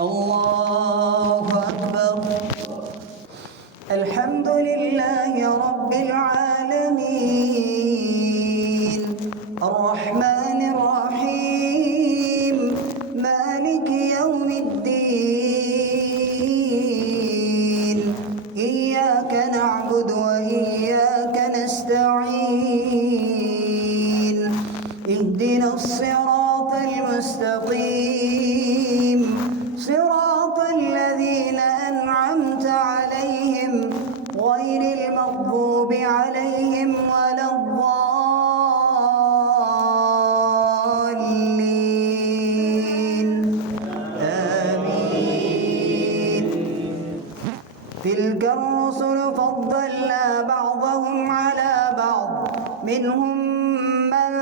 الله أكبر. الحمد لله رب العالمين الرحمن الرحيم مالك يوم الدين إياك نعبد وإياك نستعين اهدنا الصراط المستقيم صراط الذين أنعمت عليهم غير المغضوب عليهم ولا الضالين آمين. تلك الرسل فضلنا بعضهم على بعض منهم من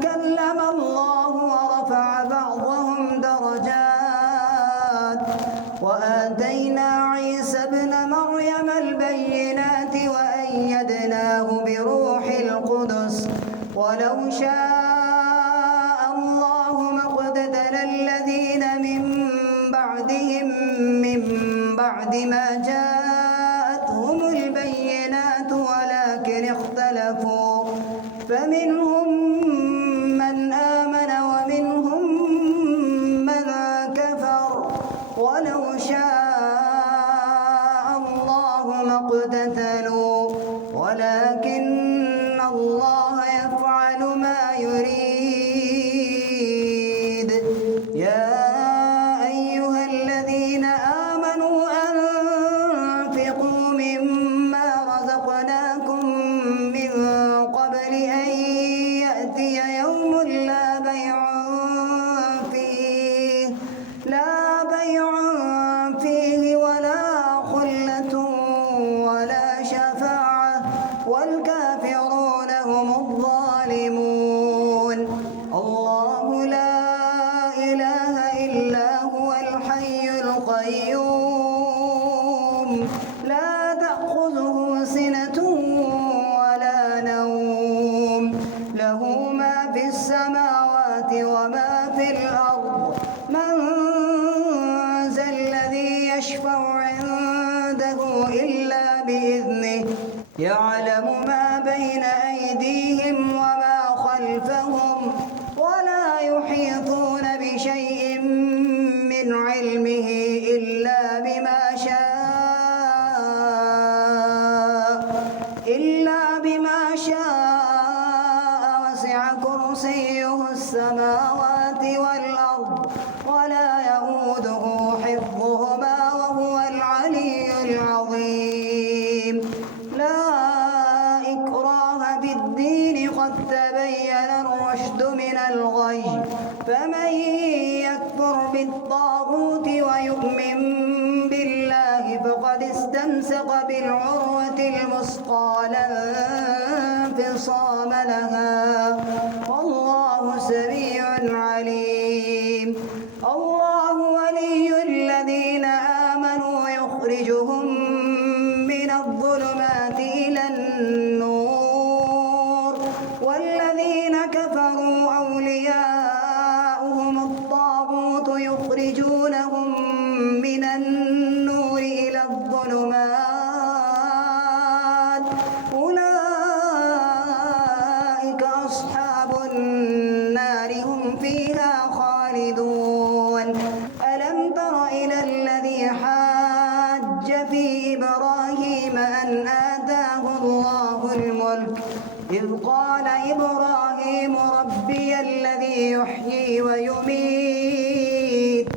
كلم الله ورفع بعضهم درجات وآتينا عيسى ابن مريم البينات وأيدناه بروح القدس ولو شاء الله ما اقتتل الذين من بعدهم من بعد ما جاءتهم البينات ولكن اختلفوا فمنهم من آمن ومنهم من كفر ولو شاء الله ما اقتتلوا ولكن الله يفعل ما يريد. يا أيها الذين آمنوا أنفقوا مما رزقناكم من قبل أن يأتي يوم لا بيع فيه ولا خلة ولا شفاعة والكافرون هم الظالمون. الله لا إله إلا هو الحي القيوم لا تأخذه سنة ولا نوم له ما في السماوات وما في الأرض من ذا الذي يشفع عنده إلا بإذنه يعلم ما بين أيديهم وما خلفهم ولا يحيطون بشيء من علمه إلا بما شاء وسع كرسيه السماوات والأرض ولا يؤوده حفظهما وهو العلي العظيم. لا إكراه في الدين قد تبين الرشد من الغي فمن يكفر بالطاغوت ويؤمن بالله فقد استمسك بالعروة الوثقى لا انفصام لها والله سميع عليم. الله ولي الذين آمنوا يخرجهم من الظلمات إلى النور والذين كفروا أولياؤهم الطاغوت يخرجونهم من النور إلى الظلمات أولئك أصحاب النار هم فيها خالدون. ألم تر إلى الذي حاج في إبراهيم أن آتاه الله الملك إذ قال إبراهيم ربي الذي يحيي ويميت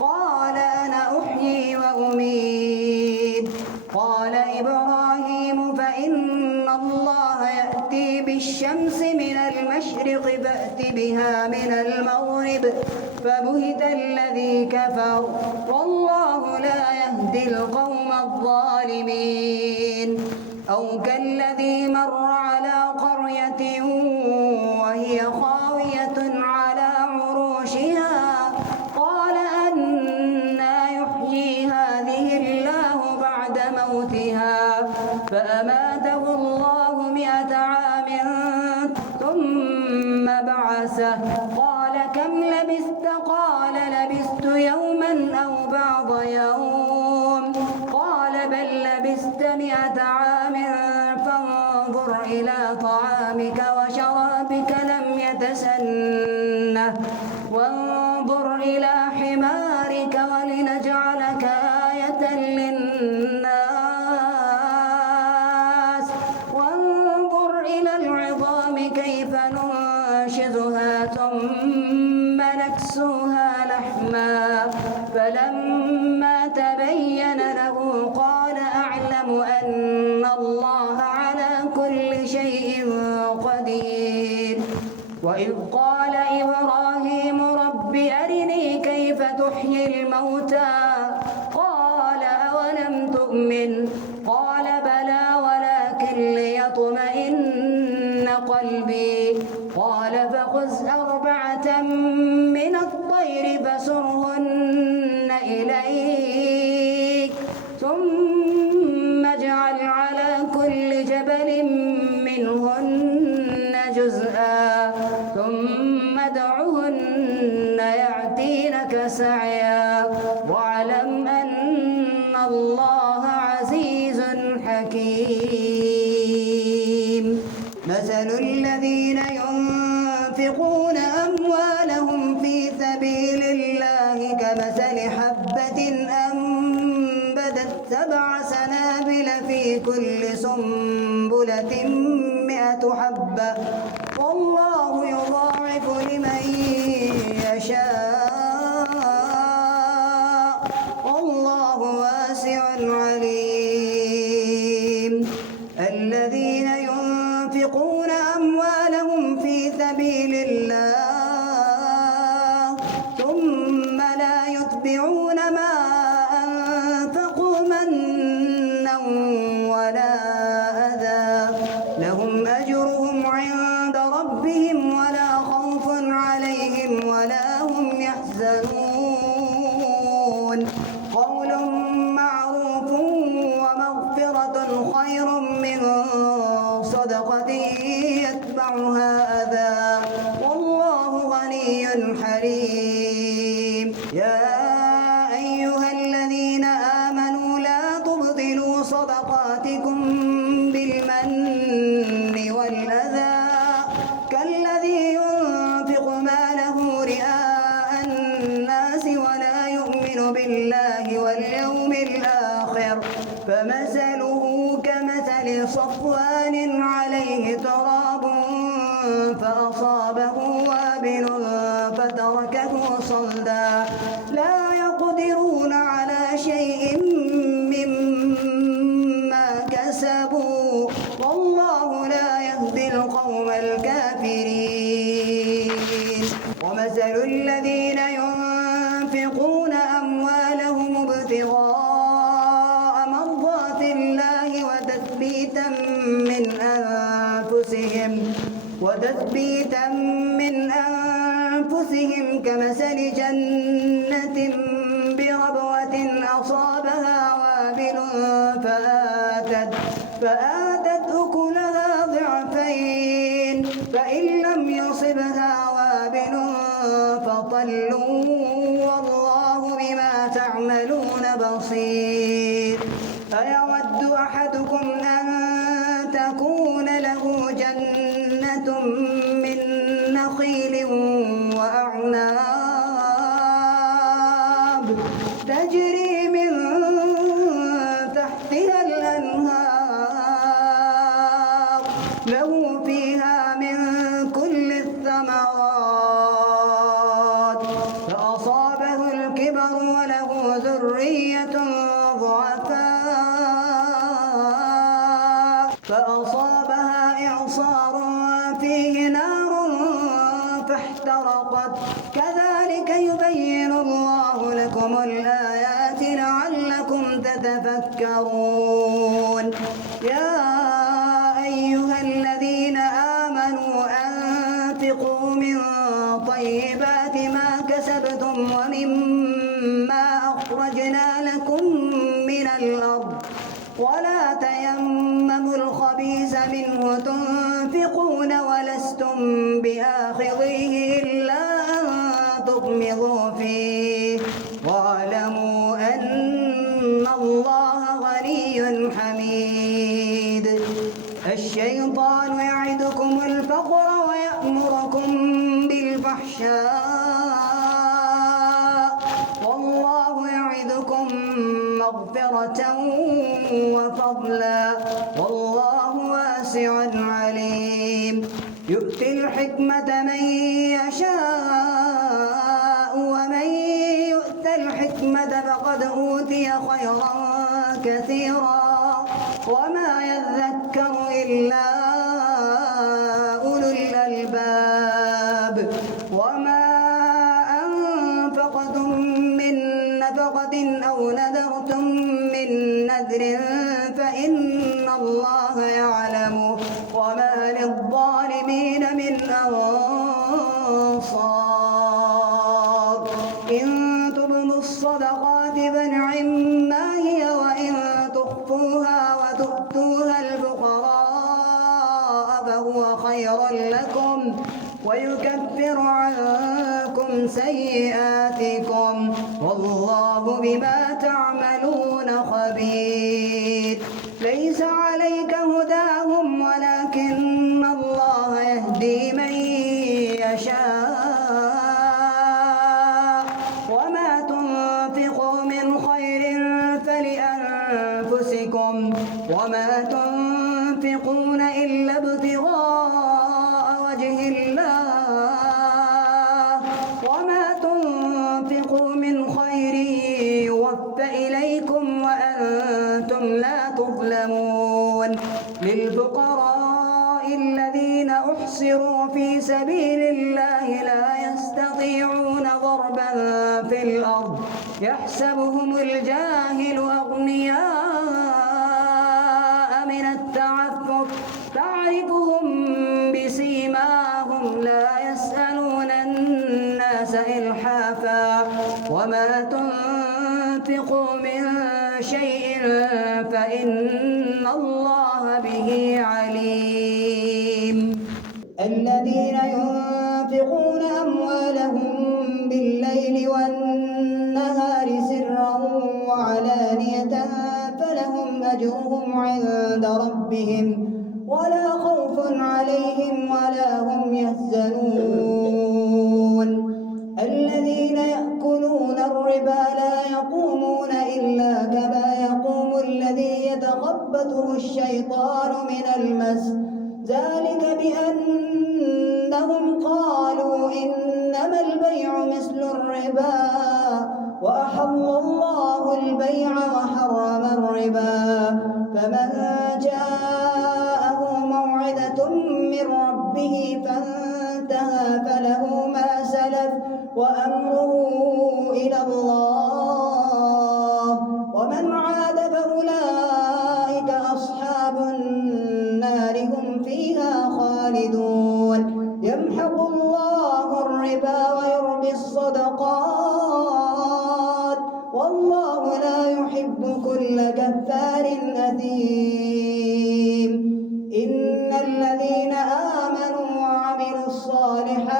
قال أنا أحيي وأميت قال إبراهيم فإن الله يأتي بالشمس من المشرق فأت بها من المغرب فبهت الذي كفر والله لا يهدي القوم الظالمين. أو كالذي مر على قرية وهي خاوية على عروشها قال أنى يحيي هذه الله بعد موتها فأماته الله 100 عام ثم بعثه قال كم لبثت قال لبثت يوما أو بعض يوم قال بل لبثت 100 عام فانظر إلى طعامك وشرابك لم يتسنه وانظر إلى حمارك ولنجعلك آية للناس وانظر إلى العظام كيف ننشزها ثم نكسوها لحما فلما تبين له قال أعلم أن الله على كل شيء قدير وإذ قال إبراهيم رب أرني كيف تحيي الموتى قال أولم تؤمن قال بلى ولكن ليطمئن قلبي قال فخذ 4 من الطير فسرهن إليك ثم اجعل على كل جبل منهن جزءا ثم ادعهن يأتينك سعيا واعلم أن الله عزيز حكيم مثل الذين ينفقون أموالهم في سبيل الله كمثل حبة أنبتت 7 سنابل في كل سنبلة 100 حبة والله يضاعف لمن يشاء والله واسع عليم الذين ينفقون أموالهم في سبيل الله ثم لا يتبعون ما أنفقوا منا ولا أذى لهم أجرهم عند ربهم ولا خوف عليهم ولا هم يحزنون قول معروف ومغفرة خير من صدقة يتبعها أذى والله غني حليم يا أيها الذين آمنوا لا تبطلوا صدقاتكم بالمن والأذى كالذي ينفق ماله رئاء الناس ولا يؤمن بالله واليوم الآخر فمثله كمثل صفوان عليه تراب فأصابه وابل فتركه صلدا لا يقدرون على شيء مما كسبوا والله لا يهدي القوم الكافرين ومثل الذين ينفقون أموالهم ابتغاء مرضات الله وتثبيتا من أنفسهم كمثل جنة بربوة أصابها وابل فآتت أكلها ضعفين فإن لم يصبها وابل فطل والله بما تعملون بصير أيود أحدكم أن تكون له جنة من نخيل وأعناب تجري من تحتها الأنهار له فيها من كل الثمرات فأصابه الكبر وله ذرية ضعفاء فأصابها إعصار فيه نار فاحترقت كذلك يبين الله لكم الآيات لعلكم تتفكرون يا أيها الذين آمنوا أنفقوا من طيبات ما كسبتم ومما أخرجنا لكم من الأرض ولا تيمموا الخبيث منه تنفقون ولستم بآخذيه إلا أن تغمضوا فيه واعلموا أن الله غني حميد. الشيطان يعدكم الفقر ويأمركم بالفحشاء والله يعدكم مغفرة وفضلا والله واسع عليم. يؤتي الحكمة من يشاء ومن يؤت الحكمة فقد أوتي خيرا كثيرا وما يذكر إلا أولو الألباب. وما أنفقتم من نفقة أو نذرتم من نذر فإن الله يعلمه وما للظالمين من أنصار. إن تبدوا الصدقات فنعما هي وإن تخفوها وتؤتوها الفقراء فهو خير لكم ويكفر عنكم سيئاتكم والله بما تعملون خبير. ليس عليك هداهم ولكن الله يهدي من يشاء وما تنفقوا من خير فلأنفسكم وما تنفقون إلا ابتغاء وجه الله وما تنفقوا من خير يوفى إليكم وأنتم لا تظلمون. للفقراء الذين أحصروا في سبيل الله لا يستطيعون ضربا في الأرض يحسبهم الجاهل أغنياء من التعفف تعرفهم بسيماهم لا يسألون الناس إلحافا وما تنفقوا من شيء فإن الله به عليم. الذين ينفقون أموالهم بالليل والنهار سرا وعلانية فلهم أجرهم عند ربهم ولا خوف عليهم ولا هم يحزنون. الذين يأكلون الربا لا يقومون إلا كما يقوم الذي يتخبطه الشيطان من المس ذلك بأنهم قالوا إنما البيع مثل الربا وأحل الله البيع وحرم الربا. فمن جاءه موعظة من ربه فانتهى فله ما سلف وأمره إلى الله ومن عاد فأولئك أصحاب النار هم فيها خالدون. يمحق الله الربا ويربي الصدقات والله لا يحب كل كفار أثيم. إن الذين آمنوا وعملوا الصالحات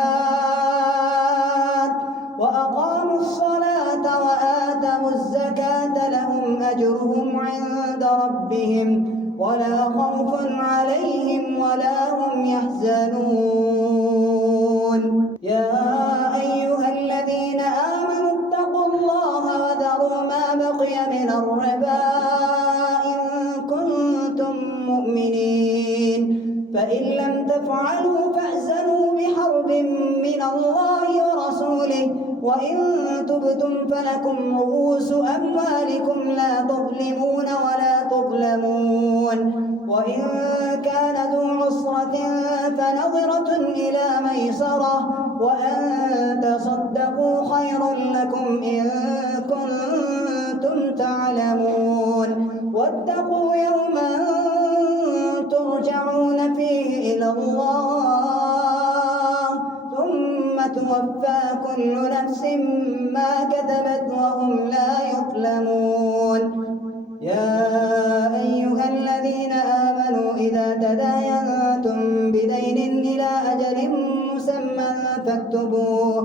وأقاموا الصلاة وآتوا الزكاة لهم أجرهم عند ربهم ولا خوف عليهم ولا هم يحزنون. يا أيها الذين آمنوا اتقوا الله وذروا ما بقي من الربا إن كنتم مؤمنين فإن لم تفعلوا فأذنوا بحرب من الله ورسوله وإن تبتم فلكم رؤوس أموالكم لا تظلمون ولا تظلمون. وإن كان ذو عسرة فنظرة إلى ميسرة وأن تصدقوا خير لكم إن كنتم تعلمون. واتقوا يوما ترجعون فيه إلى الله ثم توفى كل نفس ما كسبت وهم لا يظلمون. يا أيها الذين آمنوا إذا تداينتم بدين إلى أجل مسمى فاكتبوه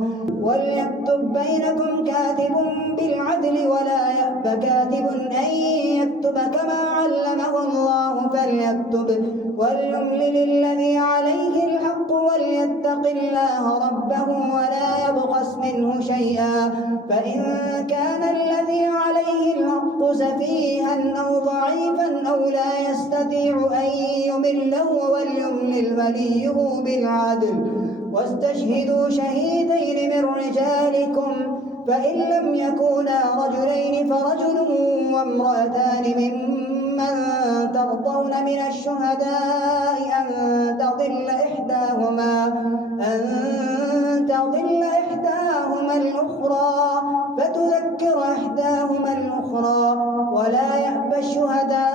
وليكتب بينكم كاتب بالعدل ولا يأب كاتب أن يكتب كما علمه الله فليكتب وليملل الذي عليه الحق وليتق الله ربه ولا يبخس منه شيئا فإن كان الذي عليه الحق سفيها أو ضعيفا أو لا يستطيع أن يمله وليملل وليه بالعدل واستشهدوا شهيدين من رجالكم فإن لم يكونا رجلين فرجل وامرأتان ممن ترضون من الشهداء أن تضل إحداهما الأخرى فتذكر إحداهما الأخرى ولا يأبى الشهداء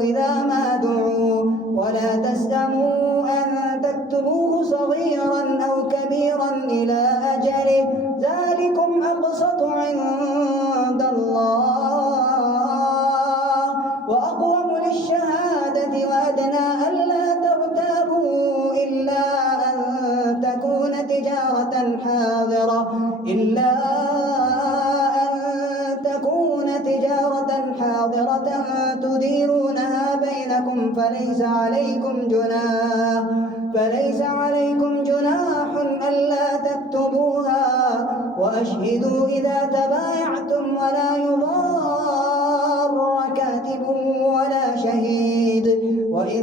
إذا ما دعوا ولا تسأموا أن تكتبوه صغيرا أو كبيرا إلى أجله ذلكم أقسط عند الله وأقوم للشهادة وأدنى ألا ترتابوا إلا أن تكون تجارة حاضرة تديرونها بينكم فليس عليكم جناح ألا تكتبوها وأشهدوا إذا تبايعتم ولا يضار كاتب ولا شهيد وإن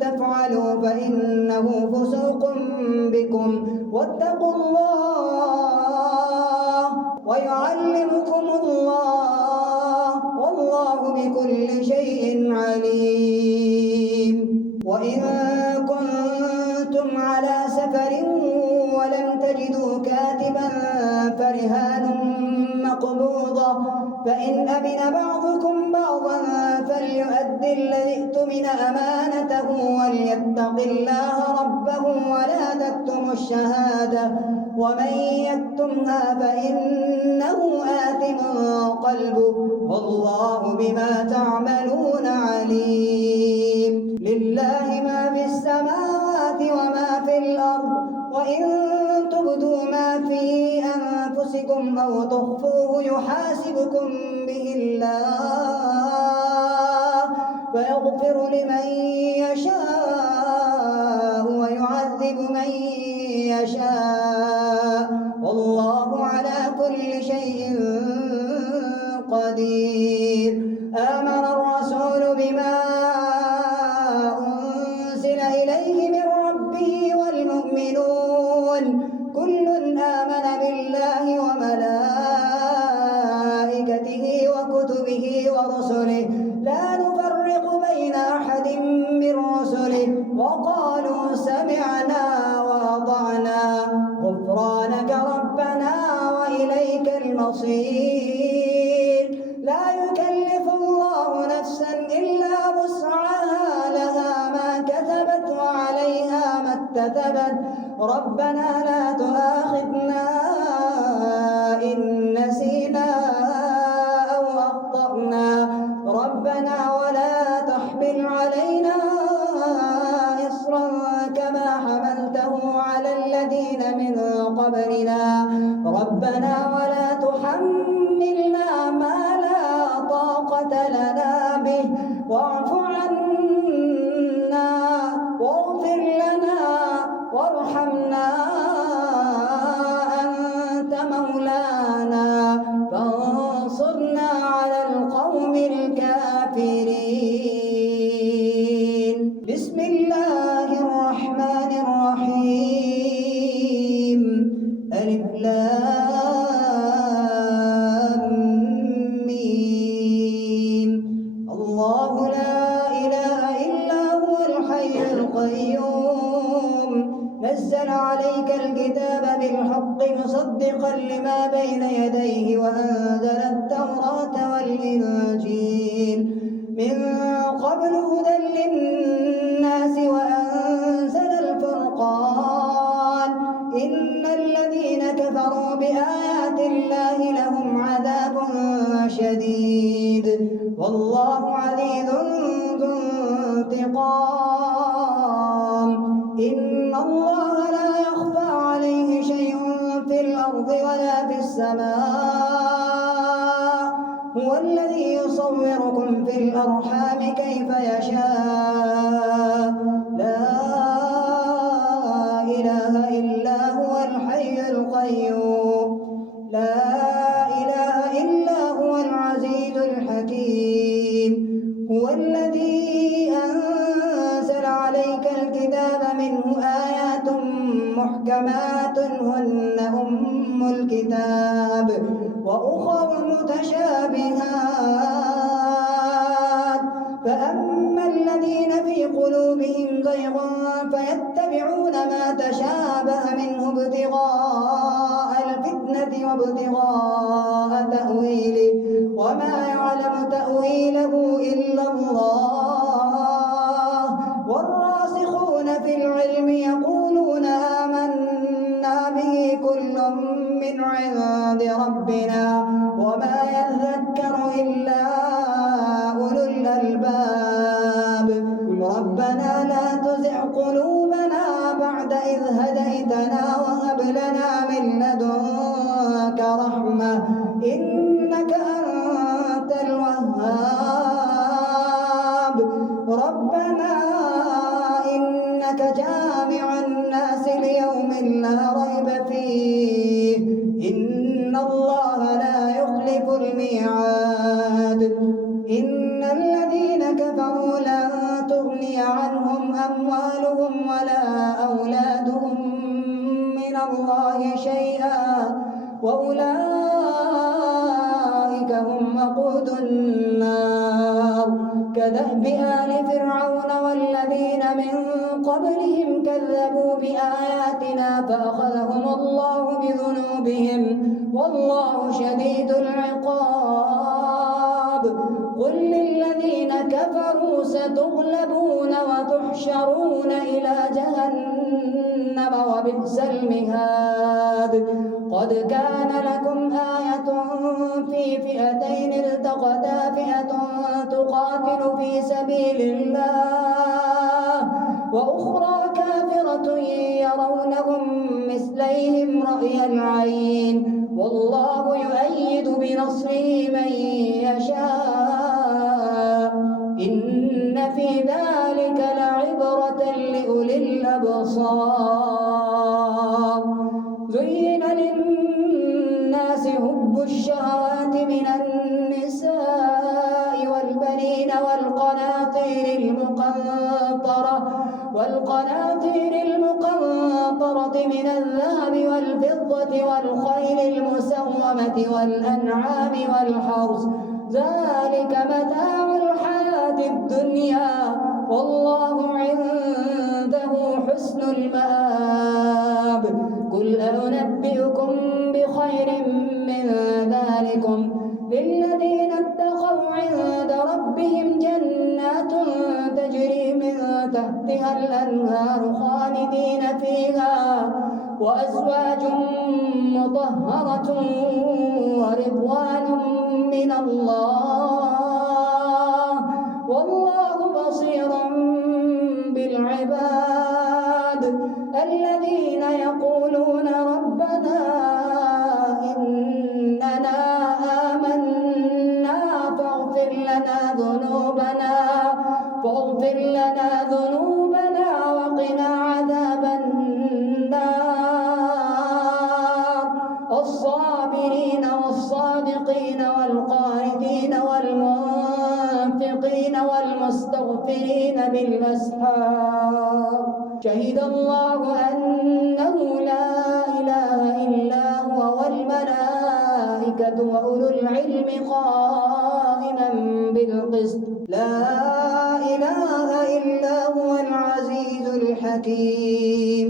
تفعلوا فإنه فسوق بكم واتقوا الله ويعلمكم الله والله بكل شيء عليم وإن كنتم على سفر ولم تجدوا كاتبا فرهان مقبوضة فإن أمن بعضكم بعضا فليؤدي الذي اؤتمن أمانته وليتق الله ربه ولا تكتموا الشهادة ومن يكتمها فإنه آثم قلبه والله بما تعملون عليم لله ما في السماوات وما في الأرض وإن تبدوا ما في أنفسكم أو تخفوه يحاسبكم به الله فيغفر لمن يشاء ويعذب من يشاء والله على كل شيء قدير آمن الرسول بما أنزل إليه من ربه والمؤمنون كل آمن بالله وملائكته وكتبه ورسله لا نفرق بين أحد من رسله وقالوا سمعنا وأطعنا غفرانك ربنا وإليك المصير لا يكلف الله نفسا إلا وسعها لها ما كسبت وعليها ما اكتسبت ربنا لا تؤاخذنا إن نسينا أو أخطأنا ربنا ولا تحمل علينا إصرا كما حملته على الذين من قبلنا ربنا ولا تحملنا ما لا طاقة لنا به واعف عنا واغفر لنا وارحمنا أنت مولانا فانصرنا على القوم الكافرين بسم الله الرحمن الرحيم ألف لام ميم الله لا إله إلا هو الحي القيوم نزل عليك الكتاب بالحق مصدقا لما بين يديه وأنزل التوراة والإنجيل من قبل هدى للناس وأنزل الفرقان إن الذين كفروا بآيات الله لهم عذاب شديد والله عزيز ذو انتقام إن الله لا يخفى عليه شيء الذي يصوركم في الأرحام كيف يشاء لا إله إلا هو الحي القيوم لا إله إلا هو العزيز الحكيم هو الذي أنزل عليك الكتاب منه آيات محكمات هن أم الكتاب وأخر متشابهات فأما الذين في قلوبهم زيغ فيتبعون ما تشابه منه ابتغاء الفتنة وابتغاء تأويله وما يعلم تأويله إلا الله والراسخون في العلم يقولون آمنا به كل من عند ربنا وما يذكر إلا أولو الألباب ربنا لا تزغ قلوبنا بعد إذ هديتنا وهب لنا من لدنك رحمة إنك أنت الوهاب ربنا إنك جامع الناس ليوم لا ريب فيه إن الله لا يخلف الميعاد إن الذين كفروا لن تغني عنهم أموالهم ولا أولادهم من الله شيئا وأولئك هم وقود النار كدأب آل فرعون والذين من قبلهم كذبوا بآياتنا فأخذهم الله بذنوبهم والله شديد العقاب قل للذين كفروا ستغلبون وتحشرون إلى جهنم وبئس المهاد قد كان لكم آية في فئتين التقتا فئة تقاتل في سبيل الله وأخرى كافرة يرونهم مثليهم رأي العين والله يؤيد بنصره من يشاء إن في ذلك لعبرة لأولي الأبصار زين للناس حب الشهوات من النساء والبنين والقناطير المقنطرة من الذهب والفضة والخيل المسومة والأنعام والحرث ذلك متاع الحياة الدنيا والله عنده حسن المآب قل أنبئكم بخير من ذلكم للذين اتقوا عند ربهم جنات تجري من تحتها الأنهار خالدين فيها وأزواج مطهرة ورضوان من الله والله بصير بالعباد الذين يقولون ربنا إننا آمنا فاغفر لنا ذنوبنا وقنا عذاب النار الصابرين والصادقين والقانتين والمنفقين والمستغفرين بالأسحار شهد الله أنه لا إله إلا هو والملائكة وأولو العلم قائما بالقسط لا إله إلا هو العزيز الحكيم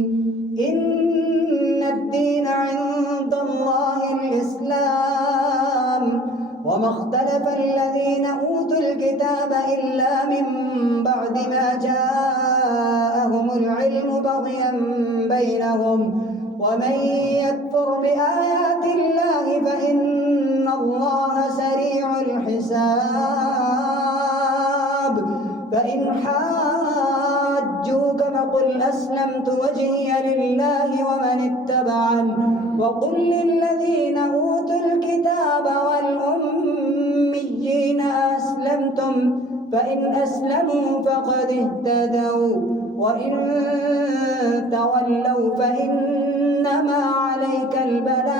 إن الدين عند الله الإسلام وما اختلف الذين أوتوا الكتاب إلا من بعد ما جاءهم العلم بغيا بينهم ومن يكفر بآيات الله فإن الله سريع الحساب فإن حاجوك فقل أسلمت وجهي لله ومن اتبعني وقل للذين أوتوا الكتاب والأميين فإن أسلموا فقد اهتدوا وإن تولوا فإنما عليك البلاغ